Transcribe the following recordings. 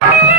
you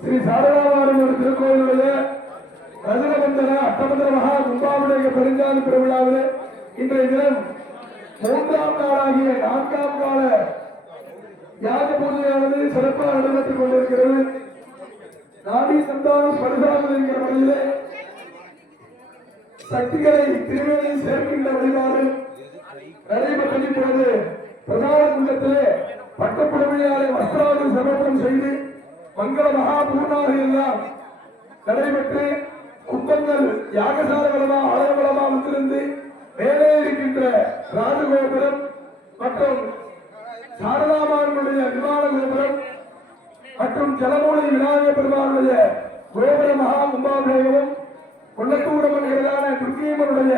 Sri சாரதாமாரன் திருக்கோயிலுடைய ரஜனபந்தன அட்டமந்திர மகா கும்பாபிடேக பெருஞ்சாதி பெருவிழாவிலே இன்றைய தினம் மூன்றாம் நாளாகிய நான்காம் கால யாக பூஜையானது சிறப்பாக நடைபெற்றுக் கொண்டிருக்கிறது. நாடி சந்தானம் பரிசாமல் என்கிற வழியிலே சக்திகளை திருவேணியில் சேர்க்கின்ற வழிபாடு நடைபெற்றது இப்பொழுது பிரதான குண்டத்திலே பட்டப்புடமையாலே வஸ்திராதி சமர்ப்பணம் செய்து மங்கள மகாபூர்ணாக எல்லாம் நடைபெற்று கும்பங்கள் யாகசாலைகளமா ஆலயங்களமா வந்திருந்து மேலே இருக்கின்ற ராஜகோபுரம் மற்றும் சாரதாமானுடைய விமான கோபுரம் மற்றும் ஜலமூலி விநாயக பெருமானுடைய கோபுர மகா கும்பாபிஷேகமும் கொள்ளத்தூரம் என்கிறதான துர்க்கியம்மனுடைய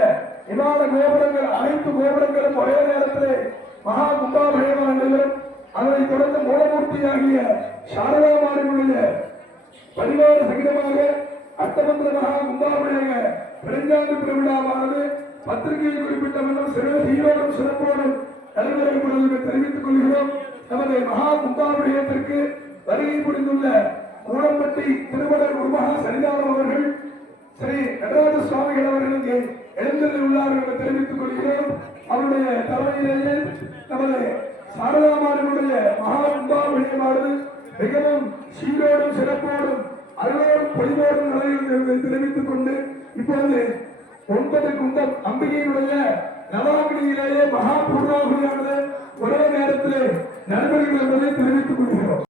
விமான கோபுரங்கள் அனைத்து கோபுரங்களும் ஒரே நேரத்தில் மகா கும்பாபிஷேகம் நடைபெறும். அதனைத் தொடர்ந்து மூலமூர்த்தியாகிய சாரதாமாரினுடைய பரிவார சகிதமாக அர்த்தமந்திர மகா கும்பாபிஷேக பெருஞ்சாந்து திருவிழாவானது பத்திரிகையை குறிப்பிட்ட வண்ணம் சிறு சீரோடும் சிறப்போடும் நடைபெறும் தெரிவித்துக் கொள்கிறோம். நமது மகா கும்பாபிஷேகத்திற்கு வருகை புரிந்துள்ள கூடம்பட்டி திருவடர் உருமகா சரிதானம் அவர்கள் ஸ்ரீ நடராஜ சுவாமிகள் அவர்கள் இங்கே எழுந்தருள்ளார்கள் என்று தெரிவித்துக் கொள்கிறோம். அவருடைய தலைமையிலேயே நமது சாரதாமாரனுடைய மகா கும்பாபிஷேகமானது மிகவும் சீரோடும் சிறப்போடும் அருளோடும் பொழிவோடும் நிலையில் தெரிவித்துக் கொண்டு இப்பொழுது ஒன்பது குண்டம் அம்பிகையினுடைய நவாகினியிலேயே மகா பூர்ணாபுரியானது ஒரே நேரத்திலே நண்பர்கள் என்பதை தெரிவித்துக் கொள்கிறோம்.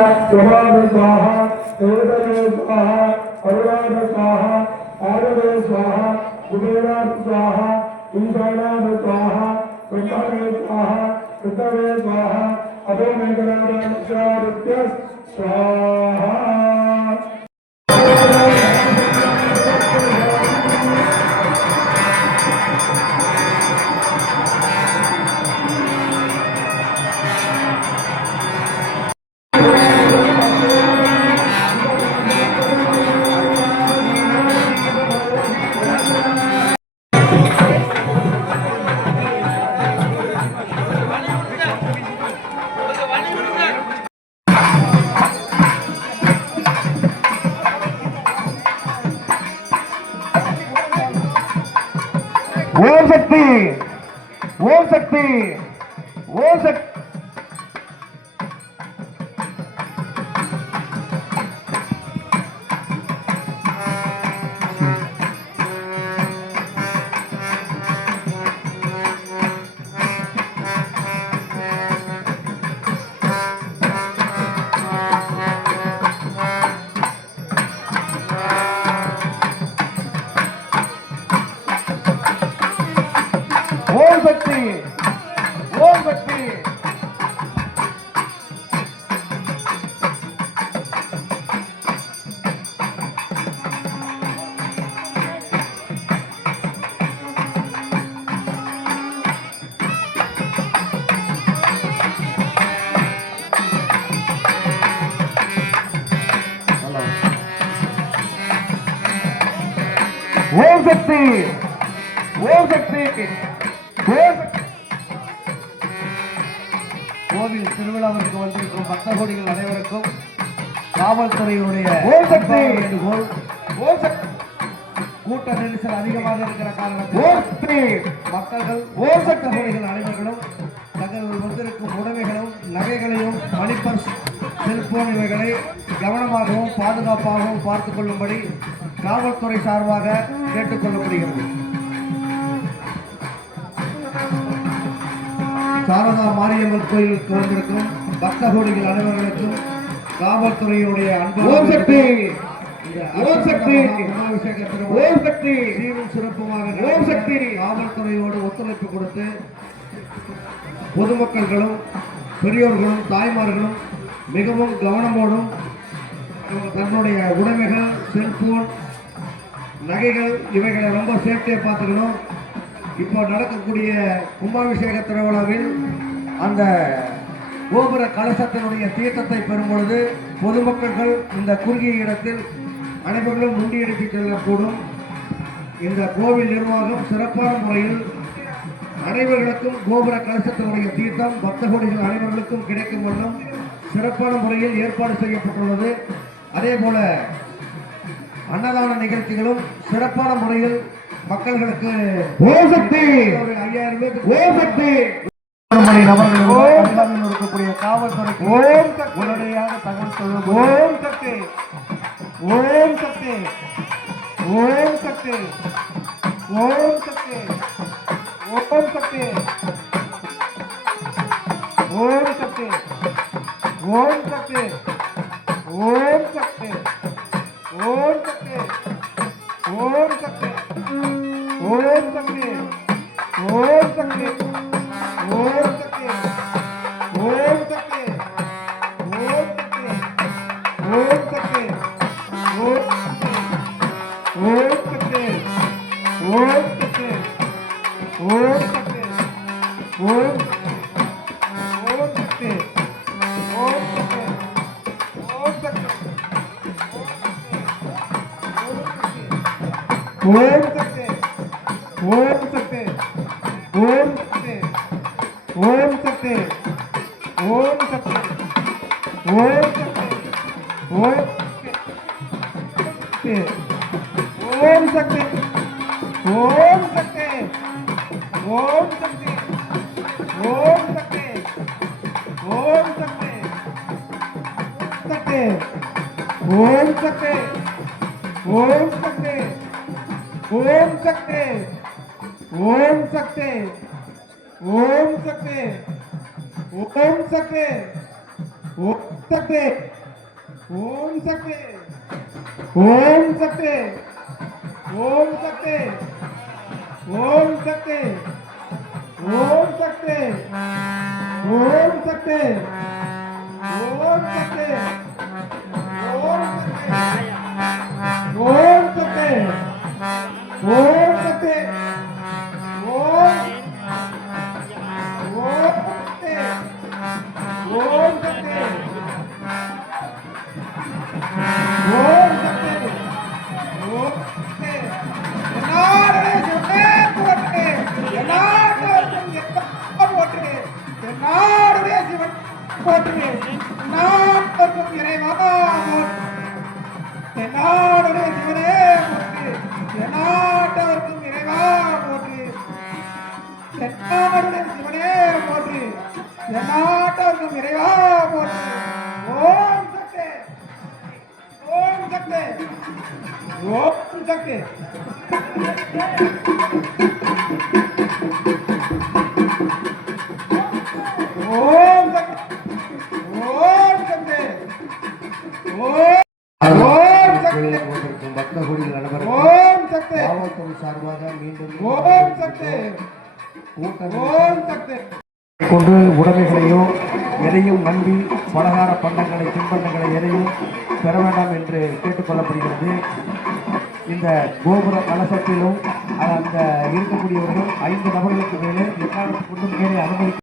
स्वाहा देवदेव स्वाहा करुणाथ स्वाहा आददेव स्वाहा कुबेराथ स्वाहा इंद्रनाथ स्वाहा कृतवे स्वाहा कृतवे स्वाहा अभो मेघनाथ स्वाहा வேண்டுகோள் கூட்ட நெரிசல் அதிகமாக இருக்கிற காரணத்தில் மக்கள்கள் கோடிகள் அனைவர்களும் தங்கள் வந்திருக்கும் உடைமைகளும் நகைகளையும் மணிப்பர்ஸ் செல்போன் இவைகளை கவனமாகவும் பாதுகாப்பாகவும் பார்த்துக் கொள்ளும்படி காவல்துறை சார்பாக கேட்டுக்கொள்ளப்படுகிறது சாரதா மாரியம்மன் கோயிலுக்கு வந்திருக்கும் பக்த கோடிகள் அனைவர்களுக்கும் காவல்துறையினுடைய அன்பு ஓம் சக்தி ஓம் சக்தி சீரும் சிறப்புமாக ஓம் சக்தி! காவல்துறையோடு ஒத்துழைப்பு கொடுத்து பொதுமக்கள்களும் பெரியோர்களும் தாய்மார்களும் மிகவும் கவனமோடும் தன்னுடைய உடைமைகள் செல்போன் நகைகள் இவைகளை ரொம்ப சேஃப்டியாக பார்த்துக்கணும். இப்போ நடக்கக்கூடிய கும்பாபிஷேக திருவிழாவில் அந்த கோபுர கலசத்தினுடைய தீர்த்தத்தை பெறும் பொழுது பொதுமக்கள்கள் இந்த குறுகிய இடத்தில் அனைவர்களும் முண்டியடித்து செல்லக்கூடும். இந்த கோவில் நிர்வாகம் சிறப்பான முறையில் அனைவர்களுக்கும் கோபுர கலசத்தினுடைய தீர்த்தம் பக்த கோடிகள் அனைவர்களுக்கும் கிடைக்கும் வண்ணம் சிறப்பான முறையில் ஏற்பாடு செய்யப்பட்டுள்ளது. அதே போல அன்னதான நிகழ்ச்சிகளும் சிறப்பான முறையில் மக்கள்களுக்கு இருக்கக்கூடிய சக்தி! உடனடியாக தகவல் சொல்லும் ஓம் சக்தி! ओम सकते ओम सकते ओम सकते ओम सकते ओम सकते ओम सकते ओम सकते ஓம் சக்தி ஓம் சக்தி ஓம் சக்தி ஓம் சக்தி ஓம் சக்தி ஓம் சக்தி ஓம் சக்தி ஓம் சக்தி ஓம் சக்தி ஓம் சக்தி ஓம் சக்தி ஓம் சக்தி சக்தி ஓம் சக்தி ஓம் சக்தி ஓம் சக்தி ஓம் சக்தி ஓம் சக்தி ஓம் சக்தி ஓம் சக்தி ஓம் சக்தி ஓம் சக்தி ஓம் சக்தி ஓம் சக்தி ஓம் சக்தி ஓம் சக்தி ஓம் சக்தி ஓம் சக்தி ஓம் சக்தி Oh! ஓம் சக்தி. ஓம் சக்தி. ஓம் சக்தி. ஓம் ஓம் சக்தி பக்த கோடிகள் அனைவருக்கும் ஓம் சக்தி சார்பாக மீண்டும் ஓம் சக்தி கூட்டம் ஓம் சக்தி கொண்டு உடமைகளையும் எதையும் நம்பி பலகார பண்டங்களை தின்பண்டங்களை எதையும் பெற வேண்டாம் என்று கேட்டுக்கொள்ளப்படுகிறது இந்த கோபுர கலசத்திலும் அந்த இருக்கக்கூடியவர்கள் ஐந்து நபர்களுக்கு மேலே எக்காரணத்துக்கும் மேலே அனுமதிக்க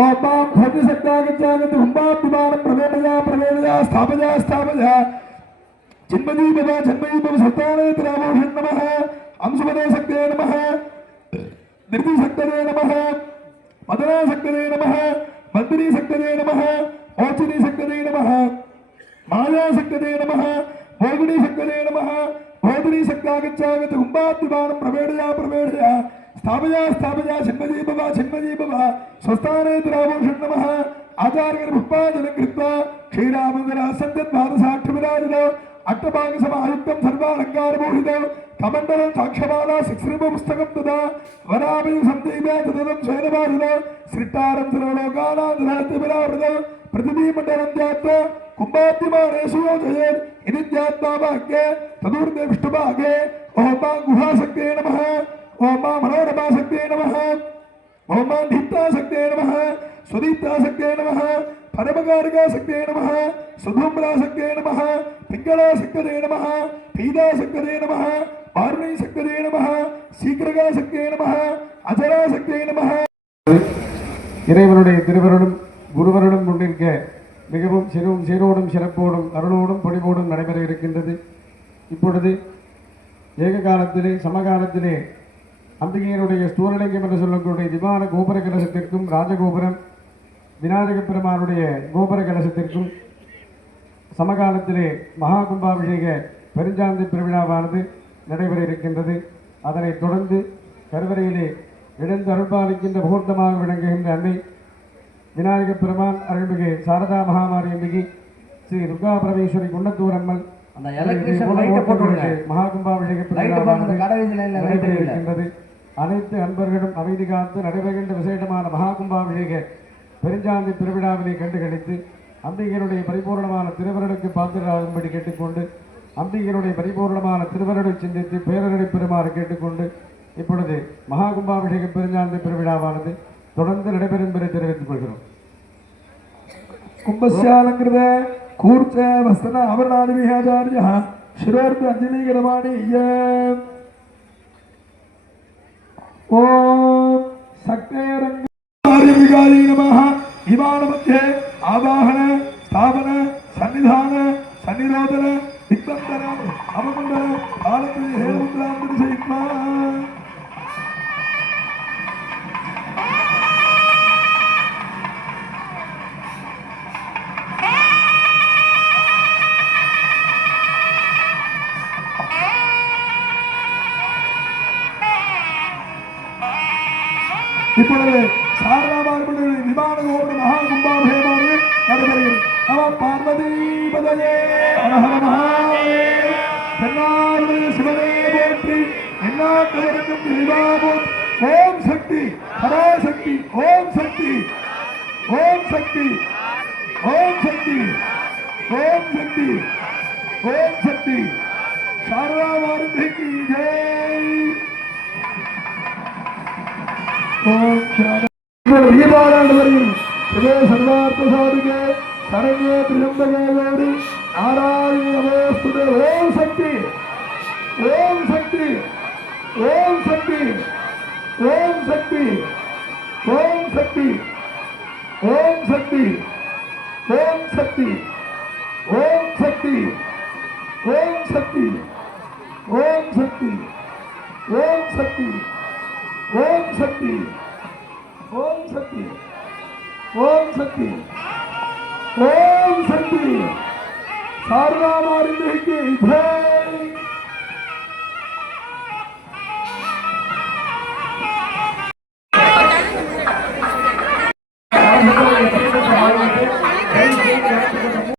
ஓபாம் பதி சக்தாகத்யாகத்து ஹும்பாம் விமானம் பிரவேதயா பிரவேதயா ஸ்தாபயா ஸ்தாபயா ஜன்மதீபவா ஜன்மதீபவ சத்தானே திராமோஷன் நம அம்சுபதே சக்தே മന്ത്രിശക്തതേ നമഹ ഓച്ചനി ശക്തതേ നമ മായാശക്തതേ നമ ഭോഗിനി ശക്തതേ നമ ഭോഗിനി ശക്താഗച്ഛാഗത കുംഭാത്യുബാനം പ്രവേടയാ പ്രവേടയാ സ്ഥാപയാ സ്ഥാപയാ ചിന്മജീപവ ചിന്മജീപവ സ്വസ്ഥാനേ ദുരാഭൂഷൺ നമ ആചാര്യൻ ഉത്പാദനം കൃത്വ ക്ഷീരാമന്ദന സന്തദ്ഭാരസാക്ഷ്യപരാജിത അട്ടഭാഗസമായുക്തം സർവാലങ്കാരമോഹിതം తమండలం సాక్షమాల శిక్షణ పుస్తకం తదా వరామి సందీపే తదనం శైలవాదిన శ్రిట్టారం తిరలోకాల నిరాతిరావృత ప్రతిదీమండలం జాత కుంభాద్యమానేషు జయన్ ఇది జాత్మాభాగ్యే తదూర్దే విష్ణుభాగే ఓం మా గుహాశక్తే నమ ఓం మా మనోరమాశక్తే నమ ఓం మా దీప్తాశక్తే నమ సుదీప్తాశక్తే నమ పరమకారికాశక్తే నమ సుధూమ్రాశక్తే నమ పింగళాశక్తే నమ పీదాశక్తే నమ ஆர்ணை சக்ததே நம சீக்கிரகா சக்தியே நம அஜரா சக்தியே நம இறைவனுடைய திருவருளும் குருவருளும் கொண்டிருக்க மிகவும் சிறுவும் சீரோடும் சிறப்போடும் அருளோடும் பொடிவோடும் நடைபெற இருக்கின்றது. இப்பொழுது ஏக காலத்திலே சமகாலத்திலே அம்பிகையினுடைய ஸ்தூரலிங்கம் என்று சொல்லக்கூடிய திவான கோபுர கலசத்திற்கும் ராஜகோபுரம் விநாயக பெருமானுடைய கோபுர கலசத்திற்கும் சமகாலத்திலே மகா கும்பாபிஷேக பெருஞ்சாந்தி பெருவிழாவானது. நடைபெற இருக்கின்றது அதனைத் தொடர்ந்து கருவறையிலே எழுந்தருள்பாலிக்கின்ற முகூர்த்தமாக விளங்குகின்ற அன்னை விநாயக பெருமான் அருள்மிகு சாரதா மகாமாரி அம்பிகை ஸ்ரீ துர்கா பரமேஸ்வரி குன்னத்தூர் அம்மன் அனைத்து அன்பர்களும் அமைதி காத்து நடைபெறுகின்ற விசேடமான மகாகும்பாபிஷேக பெருஞ்சாந்தி திருவிழாவினை கண்டு கழித்து அம்பிகையினுடைய பரிபூர்ணமான திருவருளுக்கு பாத்திரராகும்படி கேட்டுக்கொண்டு அம்பிகளுடைய பரிபூர்ணமான திருவருடை சிந்தித்து பேரருடை பெறுமாறு கேட்டுக்கொண்டு இப்பொழுது மகா கும்பாபிஷேக பெருஞ்சாந்த பெருவிழாவானது தொடர்ந்து நடைபெறும் பெற தெரிவித்துக் கொள்கிறோம். கும்பஸ்யாலங்கிருத கூர்ச்ச வஸ்தன அபர்ணாதிமிகாச்சாரியா ஸ்ரீர்த்த அஞ்சலீகரமாணி ஓம் சக்தேரங்காரி நமஹ. இமான மத்தியே ஆவாகன ஸ்தாபன சன்னிதான சன்னிரோதன ಇಪ್ಪತ್ತರ ಅವಗೊಂಡರೆ ಆಲಕ್ಕೆ ಹೇಳುವುದಾದ್ರೆ ಸಹಿತ சக்தி. ஓம் சக்தி. ஓம் சக்தி. ஓம் சக்தி. சாரதா மாருதிக்கு ஜெய். ஓம் சிவே சர்வார்த்த சாதுகே சரங்கே திரியம்பகே கௌரி சக்தி. ஓம் சக்தி. ஓம் சக்தி. ஓம் சக்தி. ஓம் சக்தி. ஓம் சக்தி. ஓம் சக்தி. ஓம் சக்தி. ஓம் சக்தி. ஓம் சக்தி. சாரதா மாறிக்கு ஜெய்